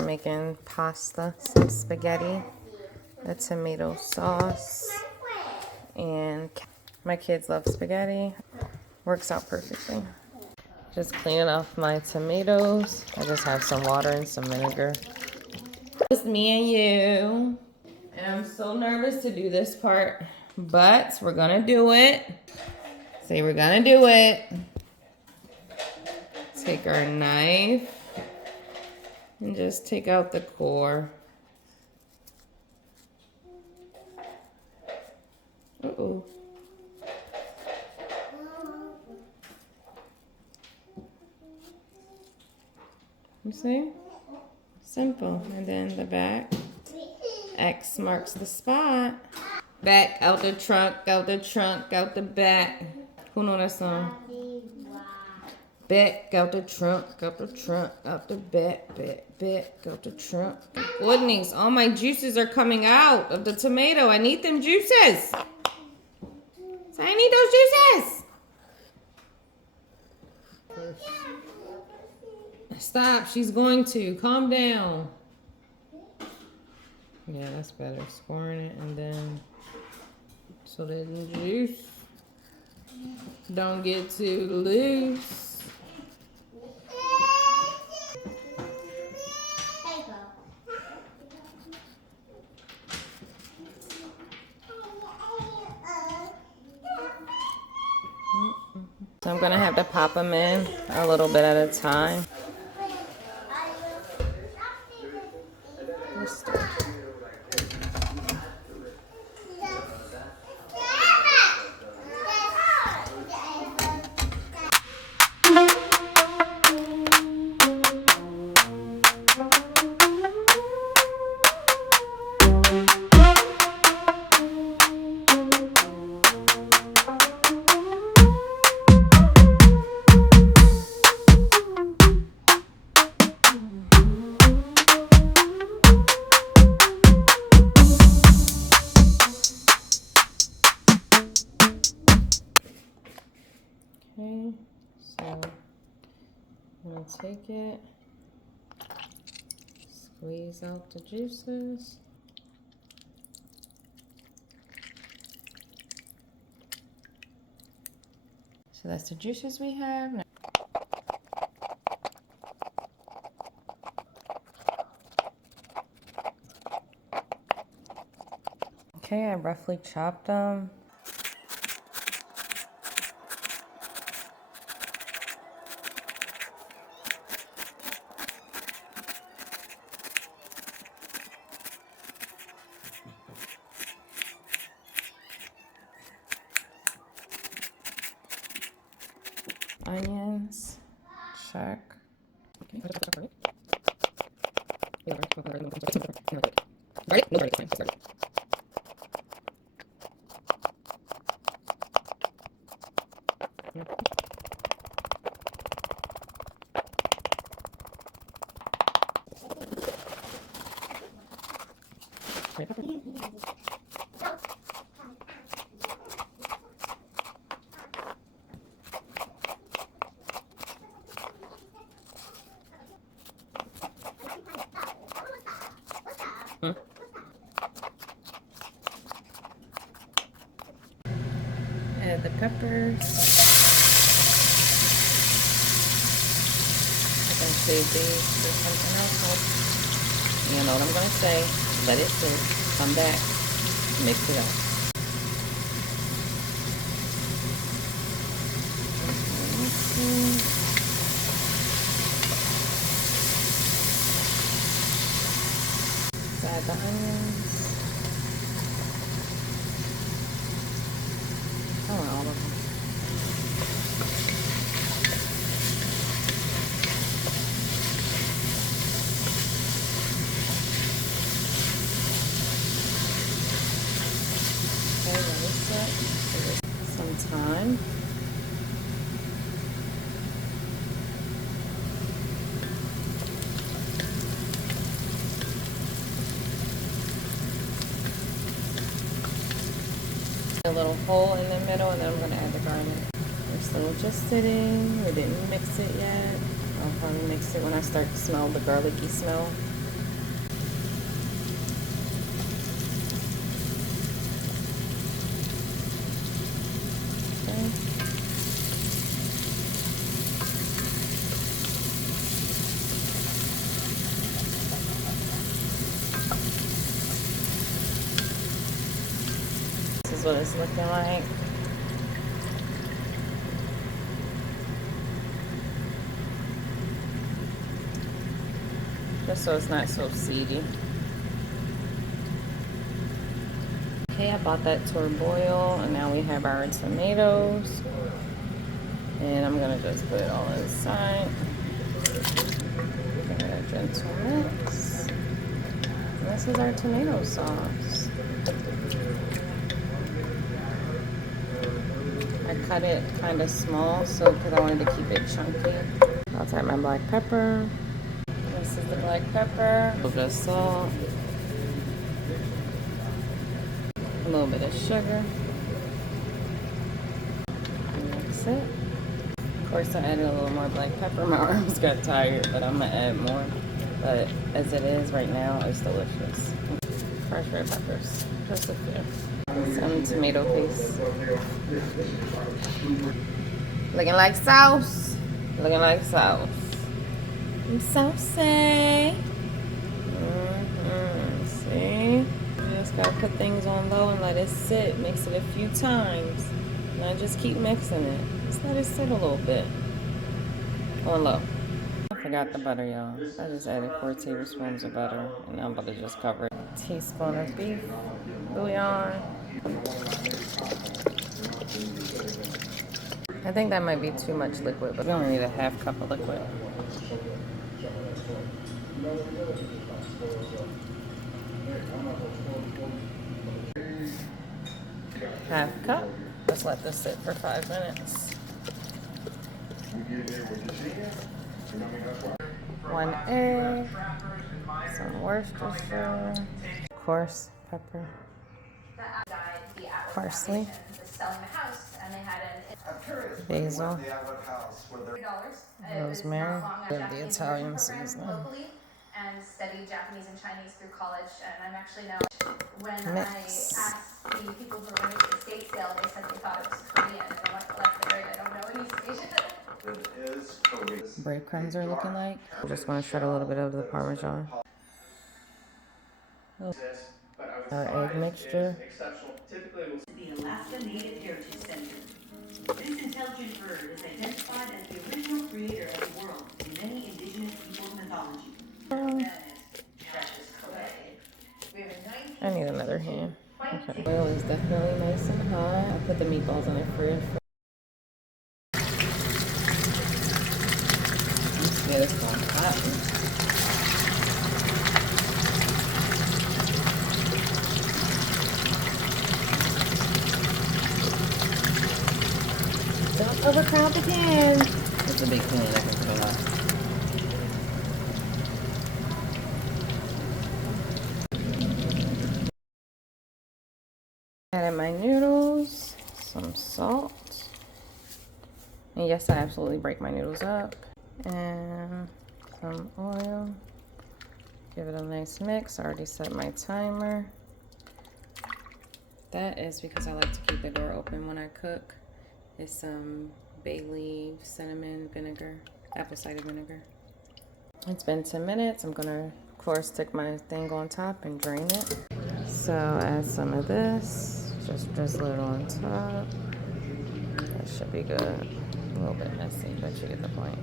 We're making pasta, some spaghetti, a tomato sauce, and my kids love spaghetti. Works out perfectly. Just cleaning off my tomatoes. I just have some water and some vinegar. Just me and you. And I'm so nervous to do this part, but we're gonna do it. Say we're gonna do it. Take our knife and just take out the core. Uh-oh. You see? Simple. And then the back. X marks the spot. Back out the trunk, out the trunk, out the back. Who know that song? Back out the trunk, out the trunk, out the back, out the trunk. Goodness, all my juices are coming out of the tomato. I need them juices. So I need those juices. Stop, she's going to. Calm down. Yeah, that's better. Scoring it and then so that the juice don't get too loose. So I'm gonna have to pop them in a little bit at a time. Okay, so I'm gonna take it, squeeze out the juices. So that's the juices we have. Okay, I roughly chopped them. Onions, check. Add the peppers. I can save these for something else. You know what I'm gonna say. Let it sit. Come back. Mix it up. Add the onions. I want all of them. Okay, let it sit for some time. A little hole in the middle, and then I'm going to add the garlic. We're still just sitting. We didn't mix it yet. I'll probably mix it when I start to smell the garlicky smell. is what it's looking like. Just so it's not so seedy. Okay, I bought that to boil, and now we have our tomatoes. And I'm gonna just put it all inside. Give it a gentle mix. And this is our tomato sauce. I cut it kind of small, so because I wanted to keep it chunky. I'll type my black pepper. This is the black pepper. A little bit of salt. A little bit of sugar. Mix it. Of course, I added a little more black pepper. My arms got tired, but I'm gonna add more. But as it is right now, it's delicious. Fresh red peppers, just a few. Some tomato paste. Looking like sauce. Looking like sauce. I'm saucy. See? Just gotta put things on low and let it sit. Mix it a few times. Not just keep mixing it. Just let it sit a little bit. On low. I forgot the butter, y'all. I just added 4 tablespoons of butter, and I'm about to just cover it. Teaspoon of beef bouillon. I think that might be too much liquid, but we only need a ½ cup of liquid. ½ cup. Just let this sit for 5 minutes. 1 egg, some Worcestershire, coarse pepper, parsley, basil, rosemary, the Italian seasoning. And studied Japanese and Chinese through college, and I'm actually now. When mix. I asked the people who were running the estate sale, they said they thought it was Korean, and I'm like, well, that's great. I don't know any Asian. It is Korean. Breadcrumbs are looking like. I'm just going to shred a little bit of the Parmesan. Our egg mixture. To the Alaska Native Heritage Center. This intelligent bird is identified as the original creator of the world in many indigenous peoples' mythology. I need another hand. Okay. Oil is definitely nice and hot. I put the meatballs in the fridge. Yeah, it's going hot. Don't overcrowd the pan. It's a big pan. I can put a lot. Added my noodles, some salt, and yes, I absolutely break my noodles up, and some oil. Give it a nice mix. I already set my timer. That is because I like to keep the door open when I cook. It's some bay leaf, cinnamon vinegar, apple cider vinegar. It's been 10 minutes. I'm gonna, of course, stick my thing on top and drain it. So add some of this. Just drizzle it on top. That should be good. A little bit messy, but you get the point.